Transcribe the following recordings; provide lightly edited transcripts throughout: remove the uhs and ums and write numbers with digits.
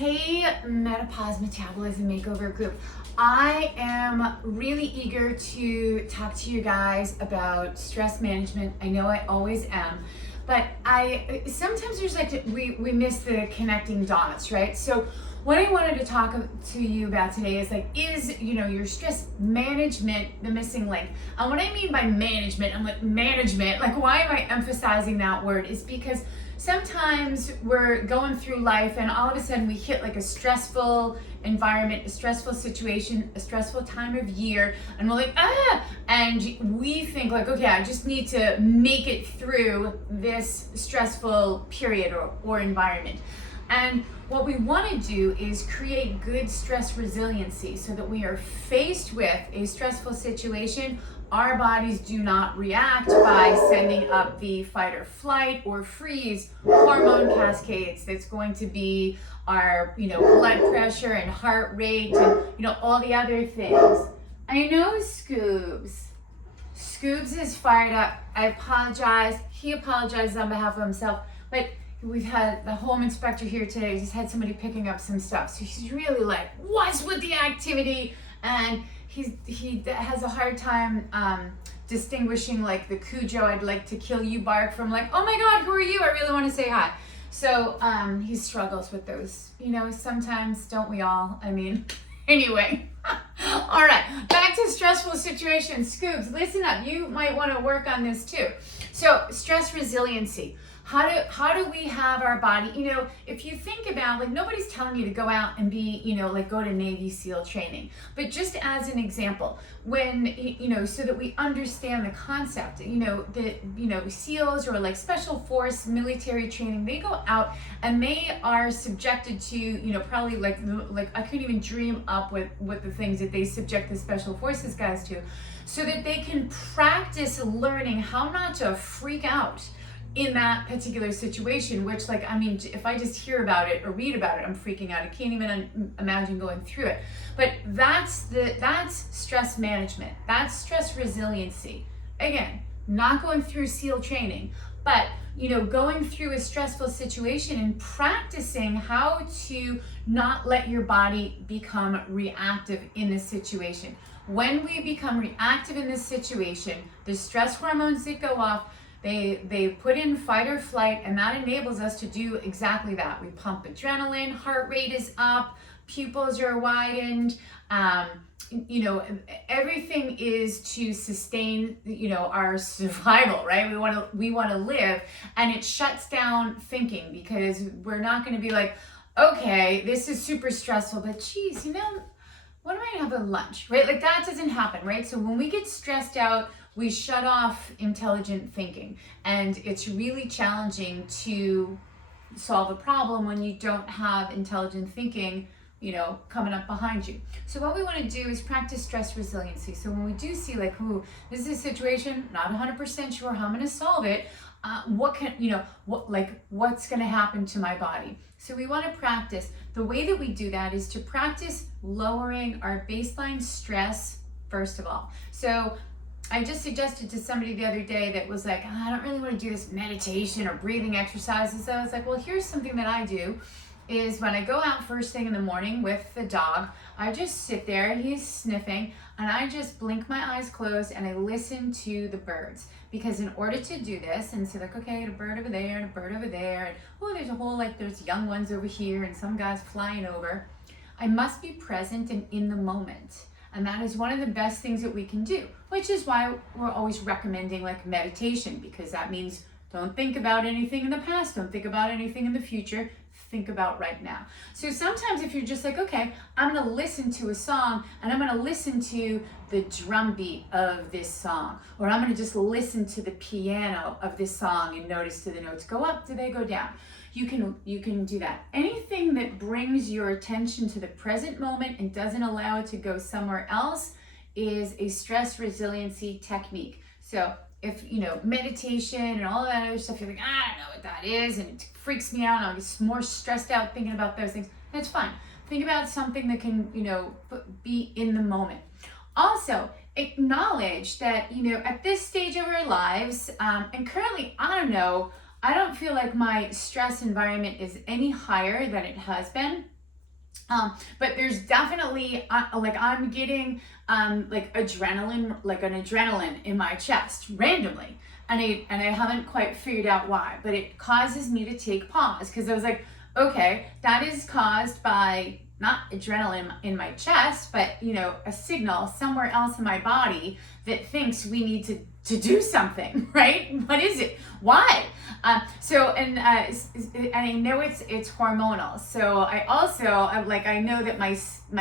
Hey, Menopause Metabolism Makeover Group. I am really eager to talk to you guys about stress management. I know I always am, but sometimes there's like we miss the connecting dots, right? So what I wanted to talk to you about today is your stress management the missing link. And what I mean by management, I'm like management, like why am I emphasizing that word is because sometimes we're going through life and all of a sudden we hit like a stressful environment, a stressful situation, a stressful time of year, and we're like, and we think like, okay, I just need to make it through this stressful period or environment. And what we want to do is create good stress resiliency so that we are faced with a stressful situation, our bodies do not react by sending up the fight or flight or freeze hormone cascades. That's going to be our, blood pressure and heart rate and, all the other things. I know Scoobs is fired up. I apologize. He apologizes on behalf of himself, but we've had the home inspector here today. We just had somebody picking up some stuff. So he's really like, what's with the activity? And he has a hard time distinguishing like the Cujo I'd like to kill you bark from like, oh my God, who are you? I really want to say hi. So he struggles with those, sometimes, don't we all? I mean, anyway. All right, back to stressful situations. Scoobs, listen up. You might want to work on this too. So stress resiliency. How do we have our body, if you think about, like, nobody's telling you to go out and be, go to Navy SEAL training, but just as an example, when, so that we understand the concept, SEALs or like special force military training, they go out and they are subjected to, probably like I couldn't even dream up with the things that they subject the special forces guys to, so that they can practice learning how not to freak out in that particular situation, which if I just hear about it or read about it, I'm freaking out. I can't even imagine going through it. But that's stress management. That's stress resiliency. Again, not going through SEAL training, but going through a stressful situation and practicing how to not let your body become reactive in this situation. When we become reactive in this situation, the stress hormones that go off, they put in fight or flight, and that enables us to do exactly that. We pump adrenaline, heart rate is up, pupils are widened, everything is to sustain, our survival, right? We want to live, and it shuts down thinking, because we're not going to be like, okay, this is super stressful, but geez, what am I gonna have at lunch, right? Like that doesn't happen, right? So when we get stressed out, we shut off intelligent thinking, and it's really challenging to solve a problem when you don't have intelligent thinking, coming up behind you. So what we want to do is practice stress resiliency. So when we do see like, ooh, this is a situation, not 100% sure how I'm going to solve it, what's going to happen to my body? So we want to practice. The way that we do that is to practice lowering our baseline stress first of all. So I just suggested to somebody the other day that was like, I don't really want to do this meditation or breathing exercises. So I was like, well, here's something that I do is when I go out first thing in the morning with the dog, I just sit there, he's sniffing, and I just blink my eyes closed and I listen to the birds. Because in order to do this, and so like, okay, a bird over there and a bird over there, and oh, there's a whole, there's young ones over here and some guys flying over, I must be present and in the moment. And that is one of the best things that we can do, which is why we're always recommending like meditation, because that means don't think about anything in the past, don't think about anything in the future, think about right now. So sometimes if you're just like, okay, I'm gonna listen to a song and I'm gonna listen to the drum beat of this song, or I'm gonna just listen to the piano of this song and notice, do the notes go up, do they go down? You can do that. Anything that brings your attention to the present moment and doesn't allow it to go somewhere else is a stress resiliency technique. So if, meditation and all that other stuff, you're like, I don't know what that is, and it freaks me out, and I'll get more stressed out thinking about those things, that's fine. Think about something that can, be in the moment. Also, acknowledge that, at this stage of our lives, and currently, I don't feel like my stress environment is any higher than it has been. But there's definitely like I'm getting like adrenaline, like an adrenaline in my chest randomly, and I haven't quite figured out why. But it causes me to take pause because I was like, okay, that is caused by not adrenaline in my chest, but a signal somewhere else in my body that thinks we need to do something, right? What is it? Why? And I know it's hormonal. So I also I know that my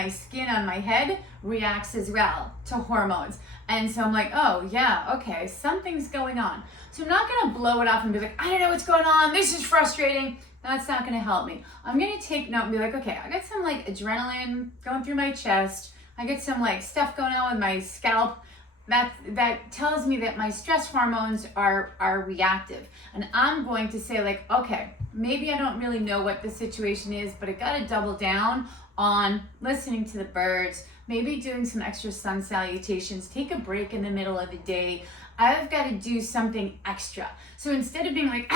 skin on my head reacts as well to hormones, and so I'm like, oh yeah, okay, something's going on. So I'm not gonna blow it off and be like, I don't know what's going on. This is frustrating. That's not gonna help me. I'm gonna take note and be like, okay, I got some like adrenaline going through my chest. I get some like stuff going on with my scalp. That tells me that my stress hormones are reactive, and I'm going to say like, okay, maybe I don't really know what the situation is, but I gotta double down on listening to the birds, maybe doing some extra sun salutations, take a break in the middle of the day. I've got to do something extra. So instead of being like,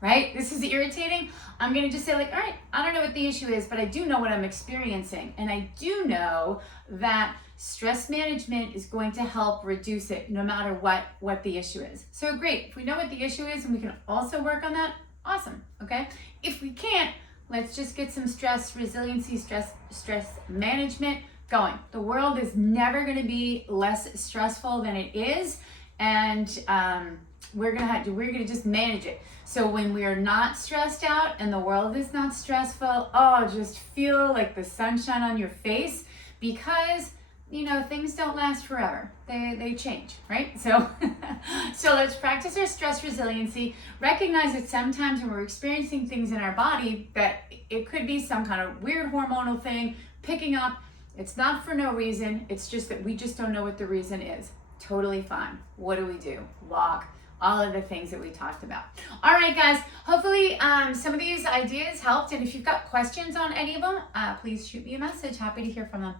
right, this is irritating, I'm gonna just say like, all right, I don't know what the issue is, but I do know what I'm experiencing, and I do know that stress management is going to help reduce it no matter what the issue is. So great, if we know what the issue is and we can also work on that, awesome, okay? If we can't, let's just get some stress resiliency, stress management going. The world is never gonna be less stressful than it is, and we're gonna just manage it. So when we are not stressed out and the world is not stressful, just feel like the sunshine on your face, because things don't last forever. They change, right? So so let's practice our stress resiliency. Recognize that sometimes when we're experiencing things in our body, that it could be some kind of weird hormonal thing picking up. It's not for no reason. It's just that we just don't know what the reason is. Totally fine. What do? Walk. All of the things that we talked about. All right, guys. Hopefully some of these ideas helped. And if you've got questions on any of them, please shoot me a message. Happy to hear from them.